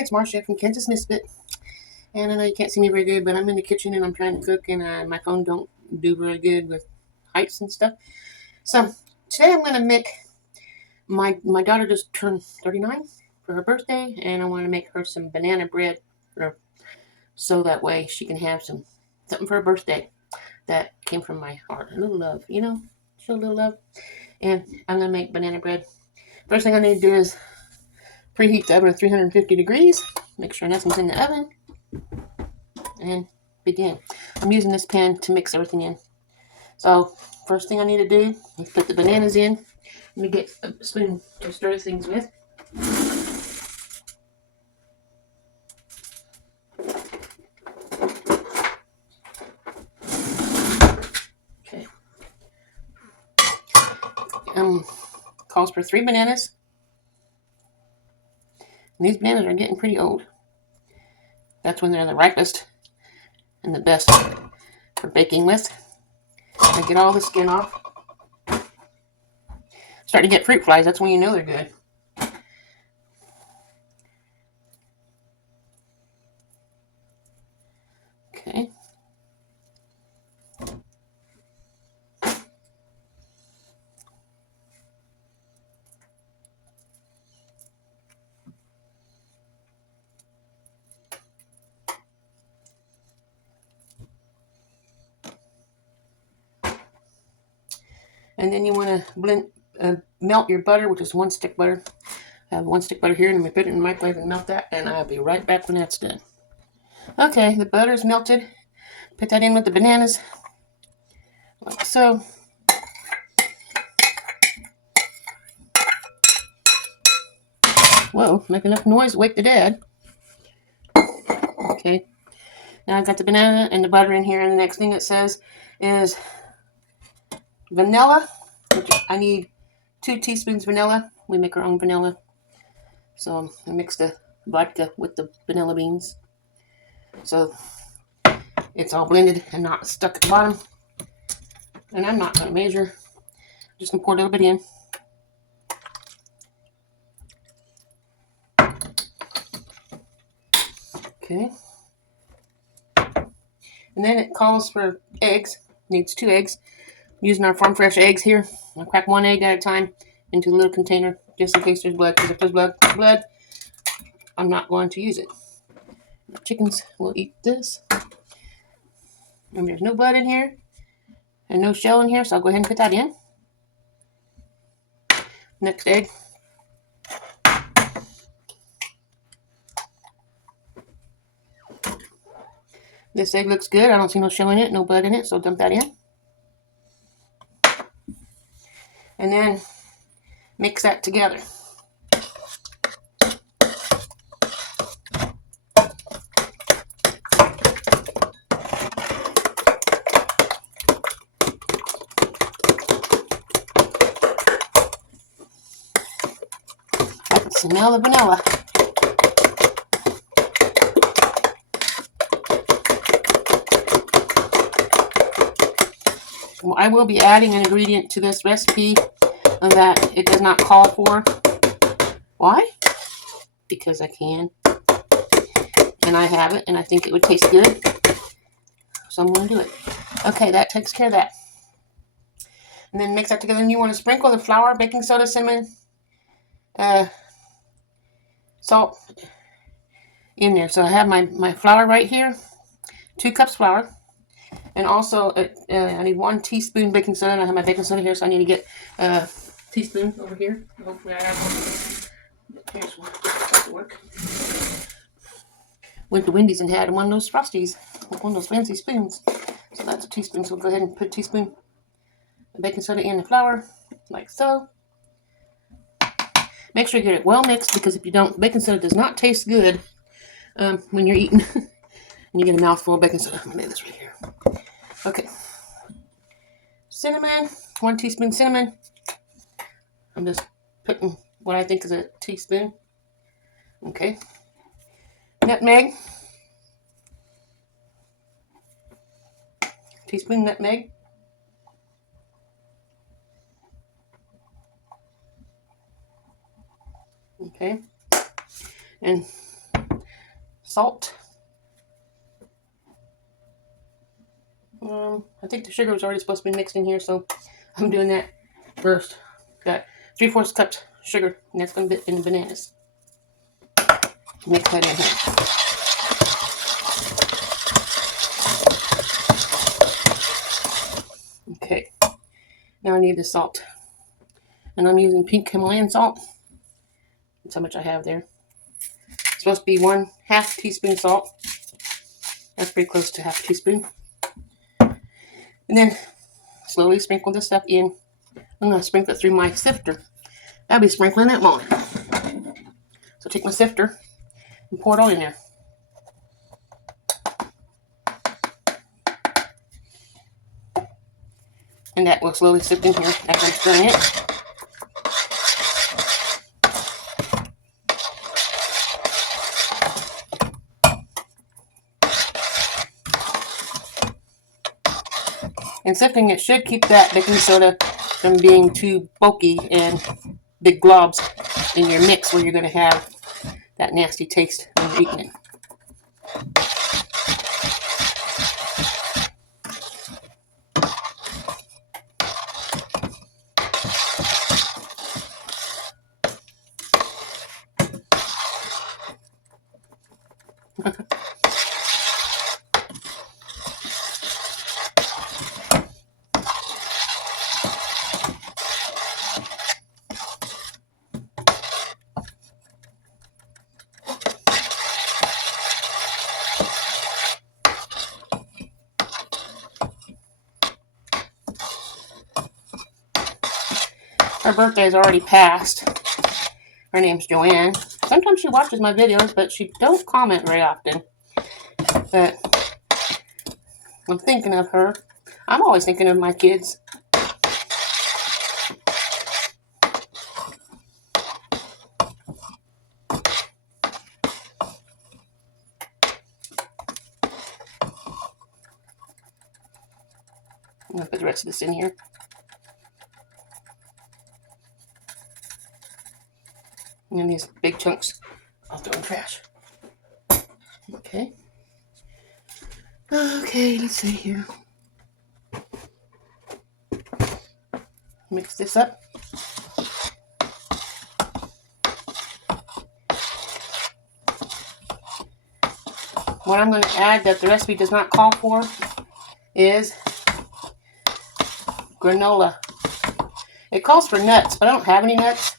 it's Marcia from Kansas Misfit. And I know you can't see me very good, but I'm in the kitchen and I'm trying to cook, and my phone don't do very good with heights and stuff. So today I'm going to make my daughter just turned 39 for her birthday, and I want to make her some banana bread, so that way she can have something for her birthday that came from my heart. A little love, show a little love. And I'm going to make banana bread. First thing I need to do is preheat the oven to 350 degrees. Make sure nothing's in the oven. And begin. I'm using this pan to mix everything in. So first thing I need to do is put the bananas in. Let me get a spoon to stir things with. Okay. Calls for 3 bananas. And these bananas are getting pretty old. That's when they're the ripest and the best for baking with. I get all the skin off. Starting to get fruit flies, that's when you know they're good. Okay. And then you want to melt your butter, which is 1 stick butter. I have 1 stick butter here, and I'm going to put it in the microwave and melt that, and I'll be right back when that's done. Okay, the butter's melted. Put that in with the bananas, like so. Whoa, make enough noise to wake the dead. Okay, now I've got the banana and the butter in here, and the next thing it says is vanilla, which I need 2 teaspoons vanilla. We make our own vanilla. So I mix the vodka with the vanilla beans, so it's all blended and not stuck at the bottom. And I'm not going to measure. Just going to pour a little bit in. Okay. And then it calls for eggs. Needs 2 eggs. I'm using our farm fresh eggs here. I'll crack 1 egg at a time into a little container just in case there's blood. Because if there's blood, I'm not going to use it. The chickens will eat this. And there's no blood in here and no shell in here, so I'll go ahead and put that in. Next egg. This egg looks good. I don't see no shell in it, no blood in it, so dump that in. And then mix that together. I can smell the vanilla. Well, I will be adding an ingredient to this recipe that it does not call for. Why? Because I can. And I have it, and I think it would taste good. So I'm going to do it. Okay, that takes care of that. And then mix that together. And you want to sprinkle the flour, baking soda, cinnamon, salt in there. So I have my flour right here. 2 cups flour. And also, I need 1 teaspoon baking soda. And I have my baking soda here, so I need to get a teaspoon over here. Hopefully I have one. Here's one. That will work. Went to Wendy's and had one of those Frosties. One of those fancy spoons. So that's a teaspoon. So we'll go ahead and put a teaspoon of baking soda in the flour, like so. Make sure you get it well mixed, because if you don't, baking soda does not taste good when you're eating. And you get a mouthful of baking soda. I'm going to make this right here. Okay. Cinnamon. 1 teaspoon cinnamon. I'm just putting what I think is a teaspoon. Okay. Nutmeg. Teaspoon nutmeg. Okay. And salt. I think the sugar was already supposed to be mixed in here, so I'm doing that first. Got 3/4 cups sugar, and that's going to be in the bananas. Mix that in here. Okay, now I need the salt. And I'm using pink Himalayan salt. That's how much I have there. It's supposed to be 1/2 teaspoon salt. That's pretty close to 1/2 teaspoon. And then slowly sprinkle this stuff in. I'm going to sprinkle it through my sifter. I'll be sprinkling that morning. So take my sifter and pour it all in there. And that will slowly sift in here as I'm stirring it. And sifting it should keep that baking soda from being too bulky and big globs in your mix where you're going to have that nasty taste when you're eating it. Her birthday is already passed. Her name's Joanne. Sometimes she watches my videos, but she don't comment very often. But I'm thinking of her. I'm always thinking of my kids. I'm going to put the rest of this in here. And then these big chunks, I'll throw in trash. Okay. Okay, let's see here. Mix this up. What I'm going to add that the recipe does not call for is granola. It calls for nuts, but I don't have any nuts.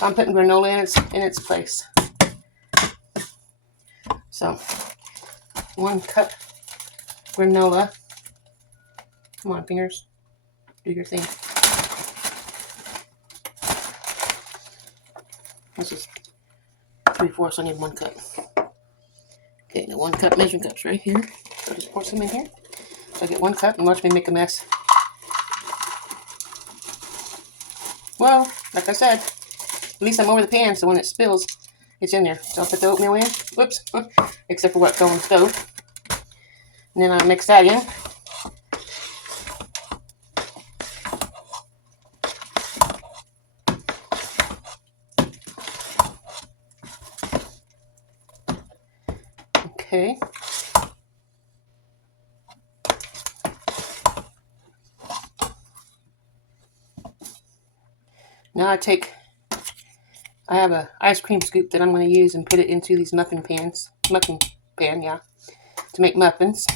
I'm putting granola in its place. So, 1 cup granola. Come on, fingers. Do your thing. This is 3/4, so I need 1 cup. Okay, the 1 cup measuring cup's right here. So just pour some in here. So I get 1 cup and watch me make a mess. Well, like I said, at least I'm over the pan, so when it spills, it's in there. So I'll put the oatmeal in. Whoops. Except for what's on the stove. And then I'll mix that in. Okay. Now I have a ice cream scoop that I'm going to use and put it into these muffin pan, to make muffins.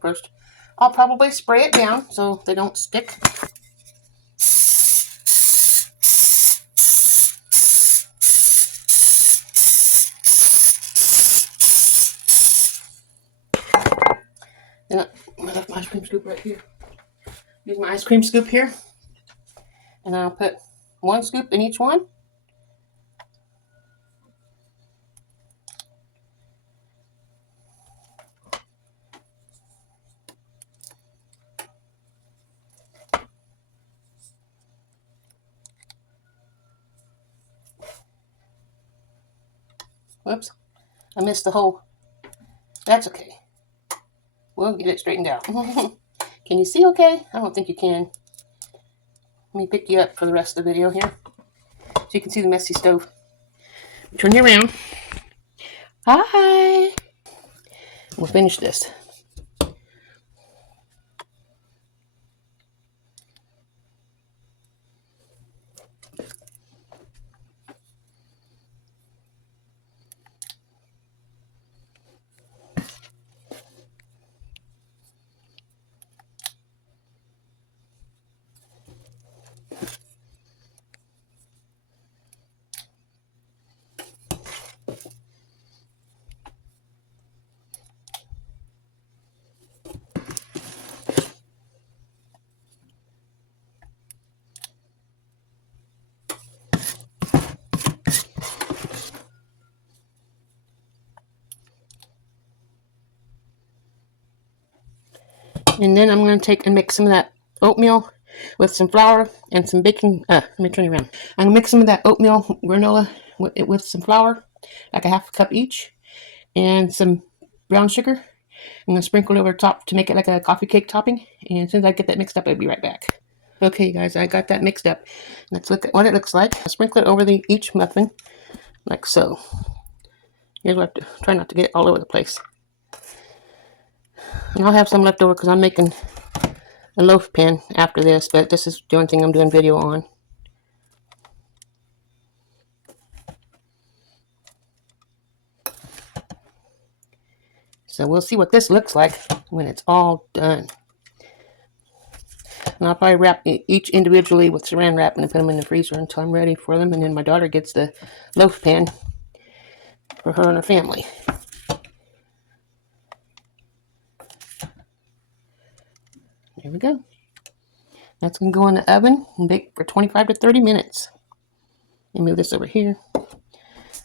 First, I'll probably spray it down so they don't stick. Then I left my ice cream scoop right here. Use my ice cream scoop here. And I'll put 1 scoop in each one. Whoops. I missed the hole. That's okay. We'll get it straightened out. Can you see okay? I don't think you can. Let me pick you up for the rest of the video here, so you can see the messy stove. Turn you around. Hi. We'll finish this. And then I'm going to take and mix some of that oatmeal with some flour and some baking. Let me turn you around. I'm going to mix some of that oatmeal granola with some flour, like a half a cup each, and some brown sugar. I'm going to sprinkle it over top to make it like a coffee cake topping. And as soon as I get that mixed up, I'll be right back. Okay, guys, I got that mixed up. Let's look at what it looks like. I'll sprinkle it over each muffin, like so. Here's what I have to try not to get it all over the place. And I'll have some left over because I'm making a loaf pan after this, but this is the only thing I'm doing video on. So we'll see what this looks like when it's all done. And I'll probably wrap each individually with saran wrap and put them in the freezer until I'm ready for them. And then my daughter gets the loaf pan for her and her family. There we go. That's going to go in the oven and bake for 25 to 30 minutes. Let me move this over here.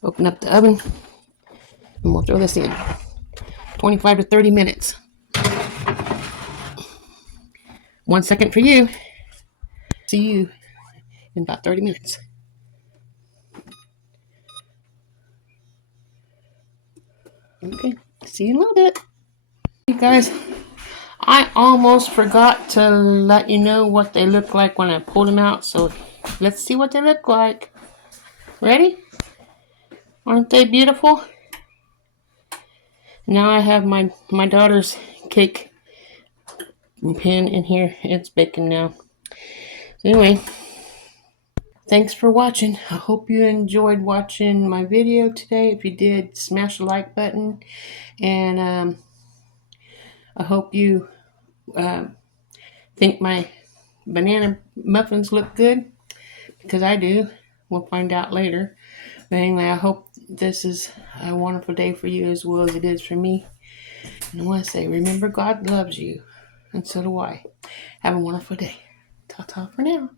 Open up the oven. And we'll throw this in. 25 to 30 minutes. 1 second for you. See you in about 30 minutes. Okay, see you in a little bit. You guys, I almost forgot to let you know what they look like when I pulled them out, so let's see what they look like. Ready? Aren't they beautiful? Now I have my daughter's cake pan in here. It's baking now. So anyway, thanks for watching. I hope you enjoyed watching my video today. If you did, smash the like button. And I hope you think my banana muffins look good, because I do. We'll find out later. But anyway, I hope this is a wonderful day for you as well as it is for me. And I want to say, remember, God loves you, and so do I. Have a wonderful day. Ta-ta for now.